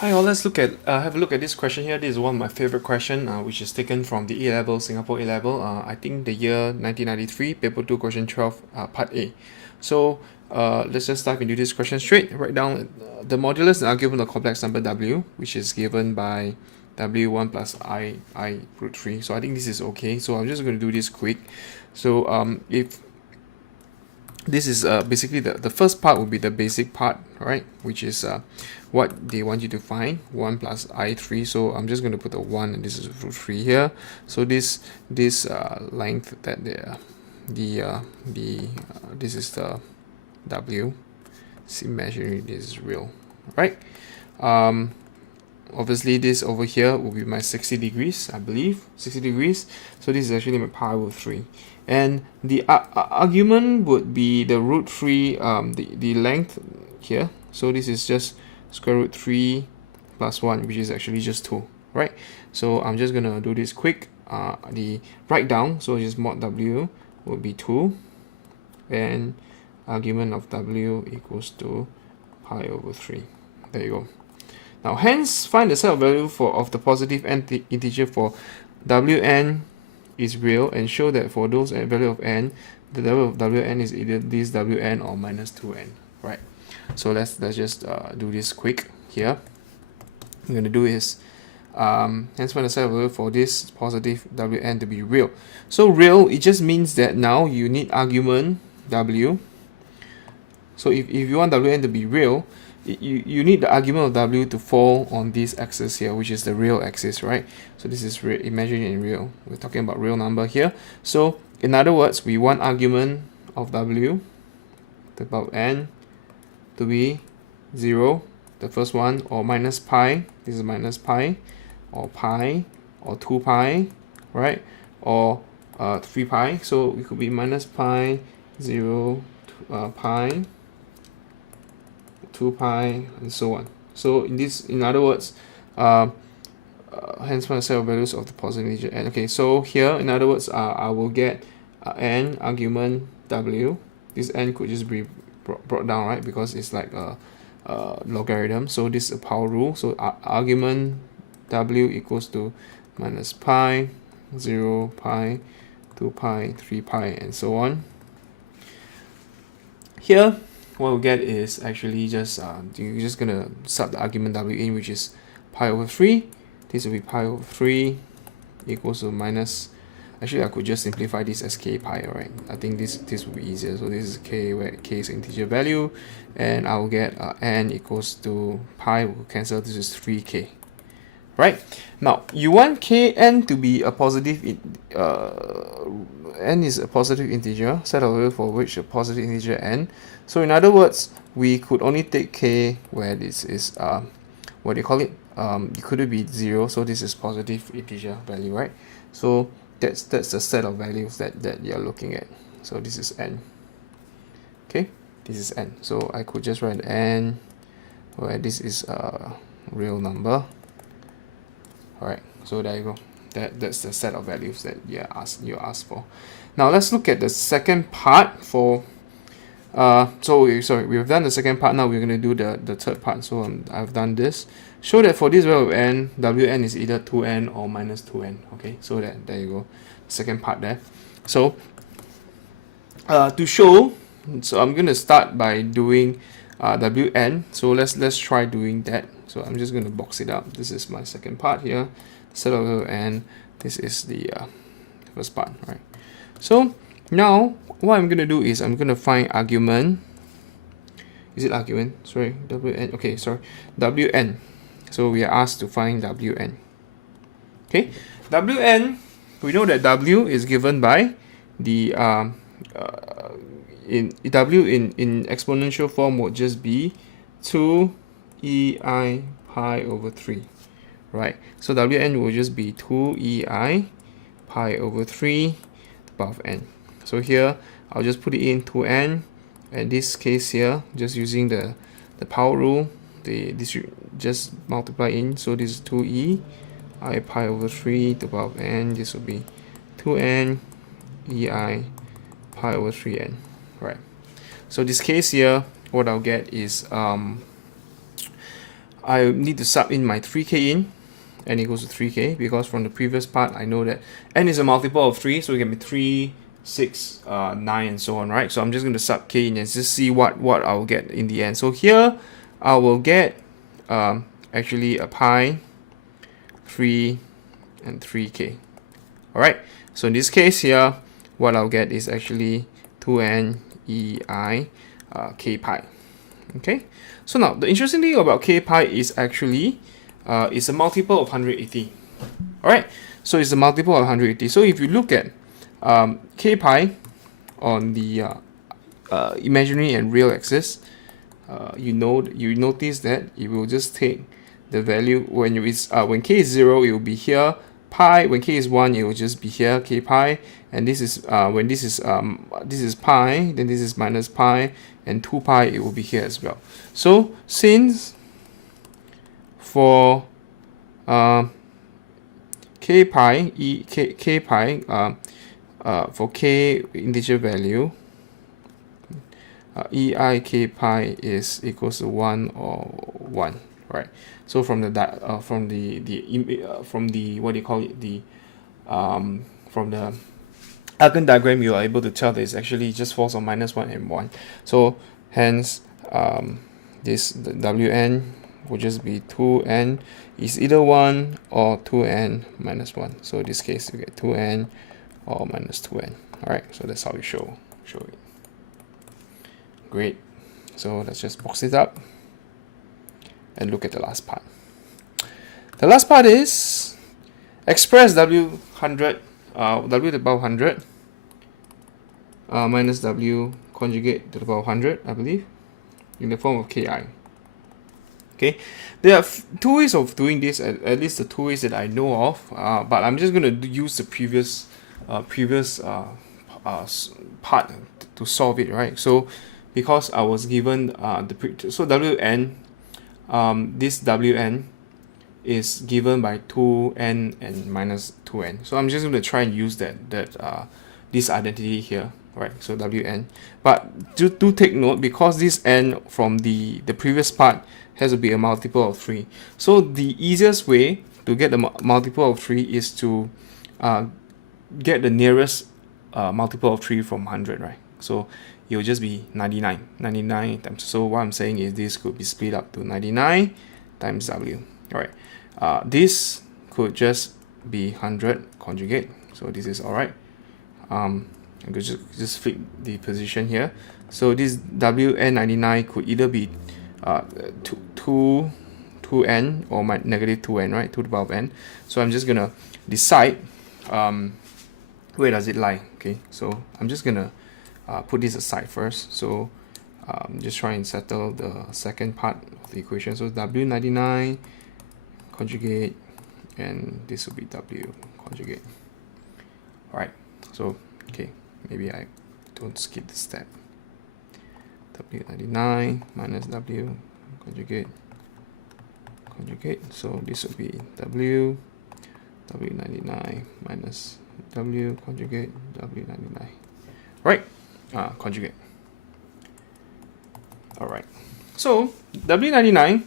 Hi all, let's look at have a look at this question here. This is one of my favorite question, which is taken from the A-level, Singapore A-level. I think the year 1993, paper 2, question 12, part A. So let's just dive into this question straight. Write down the modulus and argument of complex number W, which is given by W1 plus I root 3. So I think this is okay. So I'm just going to do this quick. So if this is basically the first part would be the basic part, right, which is what they want you to find, 1 plus I3. So I'm just going to put the 1 and this is root 3 here. So this length that this is the W, it's imaginary, this is real, right? Obviously this over here will be my 60 degrees, I believe, 60 degrees. So this is actually my pi over 3. And the argument would be the root 3, the length here. So this is just square root 3 plus 1, which is actually just 2, right? So I'm just going to do this quick. The write down, so just mod W would be 2. And argument of W equals to pi over 3. There you go. Now, hence, find the set of value of the positive nth integer for Wn is real, and show that for those at value of n, the value of Wn is either this Wn or minus 2n, right? So let's just do this quick here. I'm going to do is hence find the set of value for this positive Wn to be real. So real, it just means that now you need argument W. So if you want Wn to be real, you need the argument of W to fall on this axis here, which is the real axis, right? So this is imaginary and real. We're talking about real number here. So in other words, we want argument of W, the power of n, to be 0, the first one, or minus pi, this is minus pi, or 2 pi, right? Or 3 pi. So it could be minus pi, 0, pi, 2 pi, and so on. So in other words, hence find the set of values of the positive integer n. Okay, so here in other words, I will get n argument W. This n could just be brought down, right? Because it's like a logarithm. So this is a power rule. So argument W equals to minus pi, 0, pi, 2 pi, 3 pi, and so on. Here, what we'll get is actually just you're just gonna sub the argument W in, which is pi over 3. This will be pi over 3 equals to minus. Actually, I could just simplify this as k pi, right? I think this will be easier. So this is k, where k is integer value, and I will get n equals to pi will cancel. This is 3k. Right, now you want kn to be a positive n is a positive integer, set of value for which a positive integer n. So in other words, we could only take k where this is what do you call it, it could be 0, so this is positive integer value, right? So that's the set of values that you're looking at. So this is n. Okay, this is n. So I could just write n where this is a real number. Alright, so there you go. That's the set of values that you asked for. Now let's look at the second part for we've done the second part. Now we're going to do the third part. So I've done this. Show that for this value of n, Wn is either 2n or minus 2n. Okay, so there you go. Second part there. So to show, so I'm going to start by doing Wn. So let's try doing that. So I'm just going to box it up. This is my second part here, set of value, and this is the first part, right? So now what I'm going to do is I'm going to find argument. Is it argument? Sorry, Wn. Okay, sorry, Wn. So we are asked to find Wn. Okay, Wn. We know that W is given by the in W in exponential form would just be 2ei pi over 3, right? So Wn will just be 2ei pi over 3 to the power of n. So here I'll just put it in 2n, and this case here, just using the power rule, this just multiply in. So this is 2e I pi over 3 to the power of n. This will be 2n ei pi over 3n, right? So this case here, what I'll get is I need to sub in my 3k in, n equals to 3k, because from the previous part I know that n is a multiple of 3, so it can be 3, 6, 9 and so on, right? So I'm just going to sub k in and just see what I'll get in the end. So here I will get actually a pi, 3 and 3k. Alright, so in this case here, what I'll get is actually 2n ei k pi. Okay, so now the interesting thing about k pi is actually it's a multiple of 180. Alright, so it's a multiple of 180. So if you look at k pi on the imaginary and real axis, you notice that it will just take the value when k is 0, it will be here. Pi, when k is 1, it will just be here, k pi, and this is when this is pi, then this is minus pi, and 2 pi, it will be here as well. So since for k pi for k integer value, ei k pi is equals to 1 or 1, right? So from the what do you call it, the from the Argand diagram, you are able to tell that it's actually just false on -1 and 1. So hence this the wn will just be 2n is either 1 or 2n minus 1. So in this case you get 2n or minus 2n. Alright, so that's how we show it. Great. So let's just box it up and look at the last part. The last part is express w100 w to the power 100 minus w conjugate to the power 100, I believe, in the form of ki. Okay, there are two ways of doing this, at least the two ways that I know of, but I'm just going to use the previous part to solve it, right? So because I was given so wn, this wn is given by 2n and minus 2n. So I'm just going to try and use this identity here, right? So wn. But do take note, because this n from the previous part has to be a multiple of 3. So the easiest way to get the multiple of 3 is to get the nearest multiple of 3 from 100, right? So it will just be 99 times. So what I'm saying is this could be split up to 99 times w. All right. This could just be 100 conjugate. So this is all right. I'm going to just flip the position here. So this N99 could either be 2n or negative 2n, right? 2 to the power of n. So I'm just going to decide where does it lie. Okay, so I'm just going to put this aside first. So just try and settle the second part of the equation. So W99 conjugate, and this will be W conjugate. Alright, so okay, maybe I don't skip this step. W99 minus W conjugate. So this will be W99 minus W conjugate W99. Right, conjugate. All right. So W99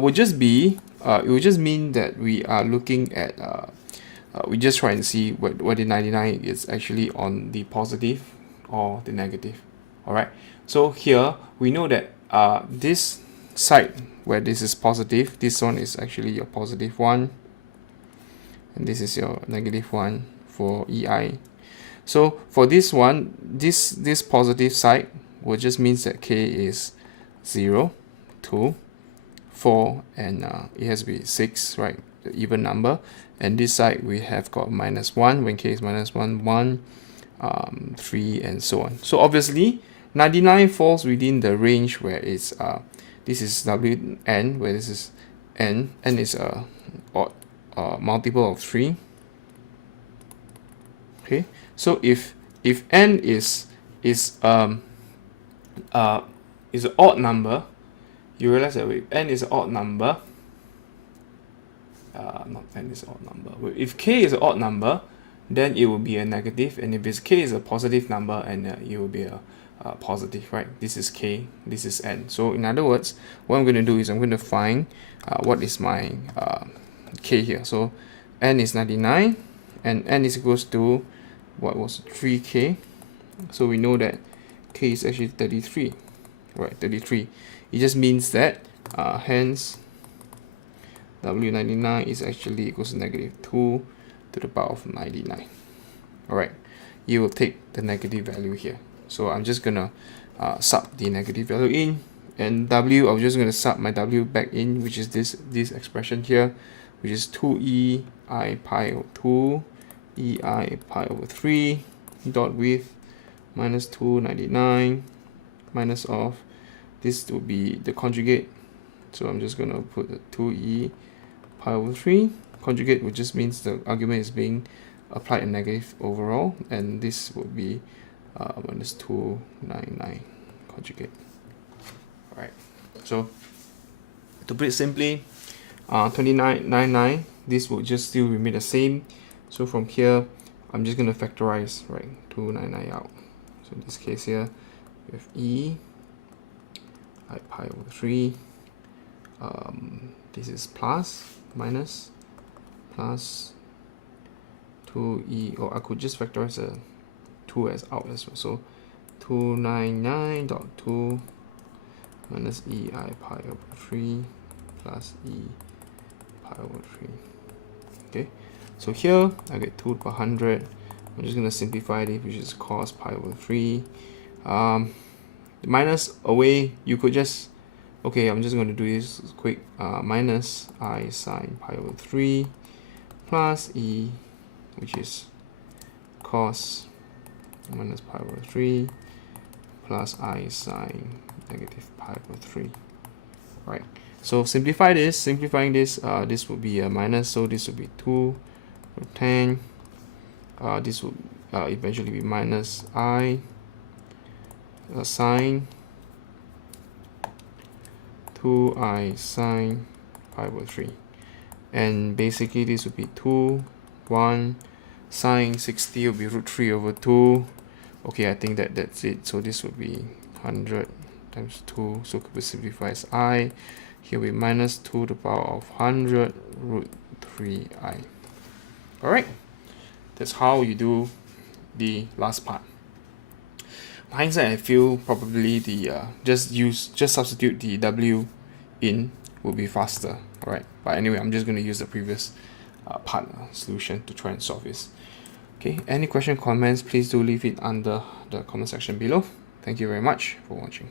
would just be it would just mean that we are looking at we just try and see whether 99 is actually on the positive or the negative. All right. So here we know that this side where this is positive, this one is actually your positive one, and this is your negative one for EI. So for this one, this positive side will just means that k is 0, 2, 4, and it has to be 6, right? The even number. And this side we have got minus 1 when k is minus 1, 1, 3, and so on. So obviously 99 falls within the range where it's this is Wn, where this is n is a multiple of 3. Okay, so if n is an odd number, you realize that if n is an odd number, not n is an odd number. If k is an odd number, then it will be a negative, and if k is a positive number, and it will be a positive, right? This is k, this is n. So in other words, what I'm going to do is I'm going to find what is my k here. So n is 99 and n is equals to what was 3k. So we know that k is actually 33, right? 33. It just means that hence W99 is actually equals to negative 2 to the power of 99. Alright, you will take the negative value here. So I'm just gonna sub the negative value in, and W, I'm just gonna sub my W back in, which is this expression here, which is 2e I pi over 2 e I pi over 3 dot with minus 299 minus of, this will be the conjugate. So I'm just gonna put the 2e pi over 3 conjugate, which just means the argument is being applied a negative overall, and this would be minus 299 conjugate. Alright, so to put it simply, 2999, this will just still remain the same. So from here, I'm just going to factorize, right, 299 out. So in this case here, we have e I pi over 3. This is plus, minus, plus 2e, or I could just factorize a 2 as out as well. So 299.2 minus e I pi over 3 plus e pi over 3. Okay, so here I get 2 per 100. I'm just going to simplify this, which is cos pi over 3. The minus away, you could just, okay, I'm just going to do this quick. Minus I sine pi over 3 plus e, which is cos minus pi over 3 plus I sine negative pi over 3. Right. So simplifying this, this would be a minus, so this would be 2 over 10. This would eventually be minus I sine 2I sine pi over 3. And basically this would be 2, 1, sine 60 will be root 3 over 2. Okay, I think that's it. So this would be 100 times 2. So could be simplified as I. Here we minus 2 to the power of 100 root 3i. Alright, that's how you do the last part. In hindsight, I feel probably the just substitute the W in will be faster. Alright, but anyway, I'm just going to use the previous part solution to try and solve this. Okay, any question, comments, please do leave it under the comment section below. Thank you very much for watching.